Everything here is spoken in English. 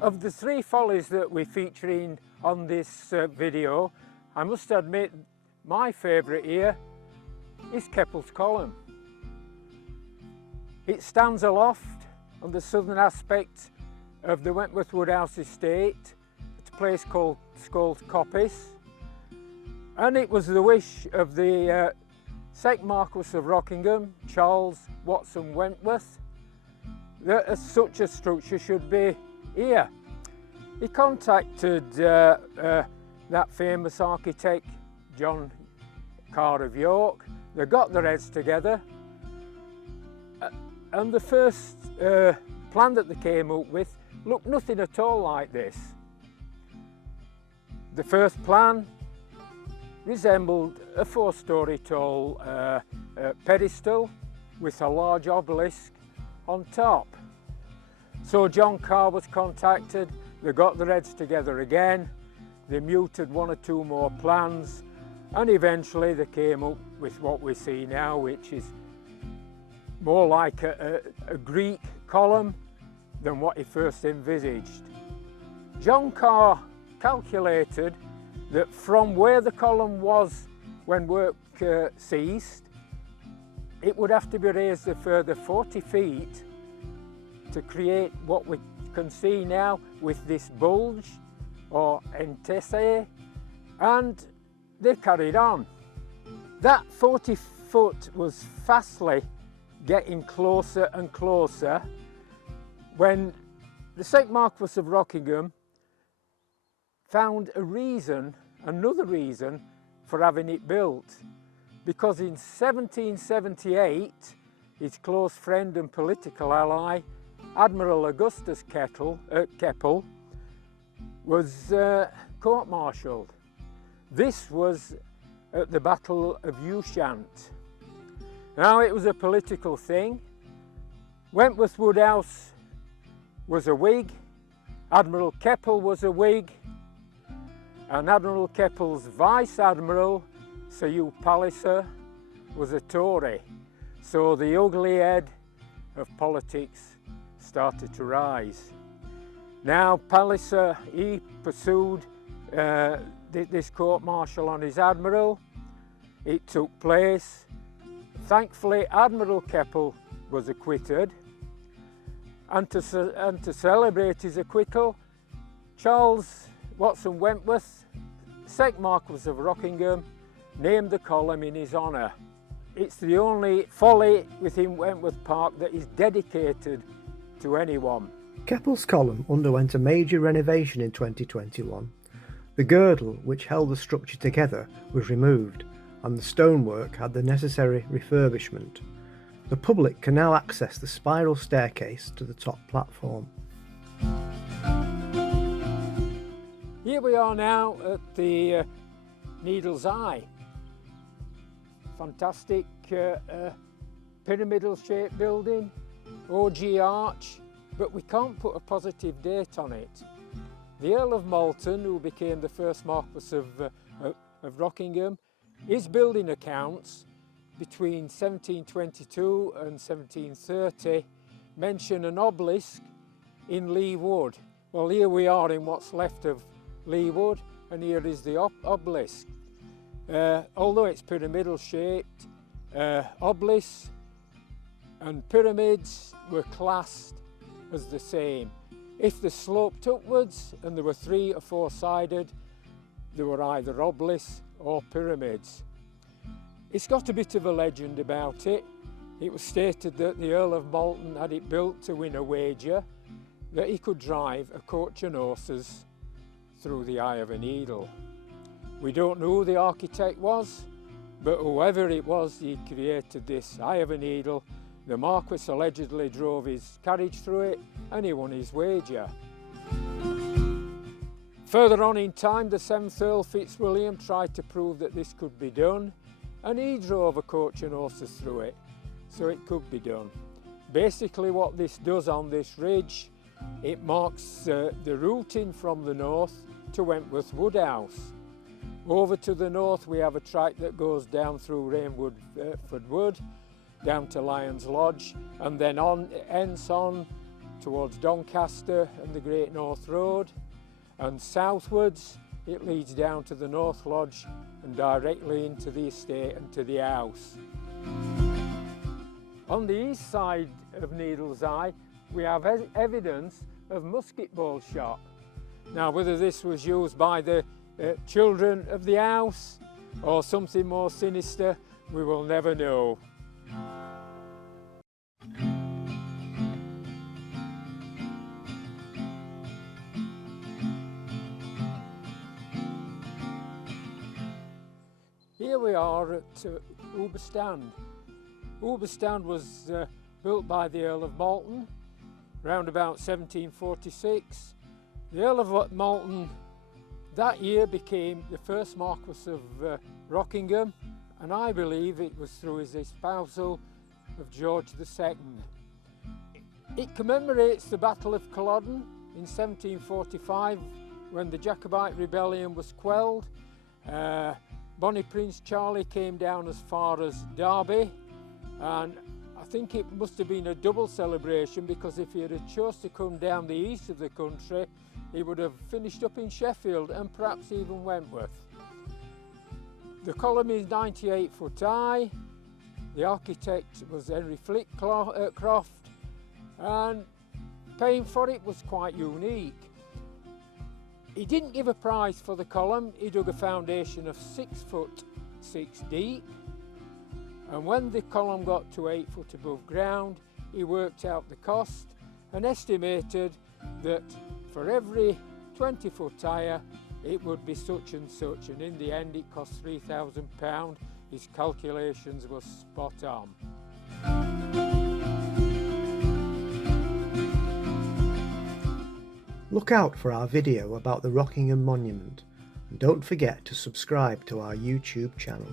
Of the three follies that we're featuring on this video, I must admit my favourite here is Keppel's column. It stands aloft on the southern aspect of the Wentworth Woodhouse estate at a place called Coppice, and it was the wish of the 2nd Marquess of Rockingham, Charles Watson Wentworth, that such a structure should be here. He contacted that famous architect John Carr of York. They got their heads together, and the first plan that they came up with looked nothing at all like this. The first plan resembled a 4-storey tall pedestal with a large obelisk on top. So John Carr was contacted, they got their heads together again, they muted 1 or 2 more plans, and eventually they came up with what we see now, which is more like a Greek column than what he first envisaged. John Carr calculated that from where the column was when work ceased, it would have to be raised a further 40 feet to create what we can see now with this bulge or entese, and they carried on. That 40 foot was fastly getting closer and closer when the 2nd Marquess of Rockingham found another reason for having it built, because in 1778 his close friend and political ally Admiral Augustus Keppel was court-martialed. This was at the Battle of Ushant. Now it was a political thing. Wentworth Woodhouse was a Whig, Admiral Keppel was a Whig, and Admiral Keppel's Vice Admiral, Sir Hugh Palliser, was a Tory. So the ugly head of politics started to rise. Now Palliser, he pursued this court-martial on his admiral. It took place. Thankfully, Admiral Keppel was acquitted, and to celebrate his acquittal, Charles Watson Wentworth, 2nd Marquess of Rockingham, named the column in his honour. It's the only folly within Wentworth Park that is dedicated to anyone. Keppel's column underwent a major renovation in 2021. The girdle which held the structure together was removed, and the stonework had the necessary refurbishment. The public can now access the spiral staircase to the top platform. Here we are now at the Needle's Eye. Fantastic pyramidal shaped building, OG arch, but we can't put a positive date on it. The Earl of Malton, who became the 1st Marquess of Rockingham, his building accounts between 1722 and 1730 mention an obelisk in Lee Wood. Well, here we are in what's left of Lee Wood, and here is the obelisk. Although it's pyramidal shaped, obelisks and pyramids were classed as the same. If they sloped upwards and they were 3 or 4-sided, they were either obelisks or pyramids. It's got a bit of a legend about it. It was stated that the Earl of Malton had it built to win a wager that he could drive a coach and horses through the eye of a needle. We don't know who the architect was, but whoever it was, he created this eye of a needle. The Marquess allegedly drove his carriage through it, and he won his wager. Further on in time, the 7th Earl Fitzwilliam tried to prove that this could be done, and he drove a coach and horses through it, so it could be done. Basically what this does on this ridge, it marks the routing from the north to Wentworth Woodhouse. Over to the north we have a track that goes down through Rainwood Wood, down to Lyons Lodge, and then ends on towards Doncaster and the Great North Road, and southwards it leads down to the North Lodge and directly into the estate and to the house. On the east side of Needle's Eye we have evidence of musket ball shot. Now whether this was used by the children of the house or something more sinister, we will never know. Here we are at Hoober Stand. Hoober Stand was built by the Earl of Malton around about 1746. The Earl of Malton that year became the first Marquess of Rockingham, and I believe it was through his espousal of George II. It commemorates the Battle of Culloden in 1745 when the Jacobite rebellion was quelled. Bonnie Prince Charlie came down as far as Derby, and I think it must have been a double celebration, because if he had chose to come down the east of the country, he would have finished up in Sheffield and perhaps even Wentworth. The column is 98 foot high. The architect was Henry Flitcroft, and paying for it was quite unique. He didn't give a price for the column. He dug a foundation of 6 foot 6 deep, and when the column got to 8 foot above ground, he worked out the cost and estimated that for every 20 foot higher it would be such and such, and in the end it cost £3,000. His calculations were spot on. Look out for our video about the Rockingham Monument, and don't forget to subscribe to our YouTube channel.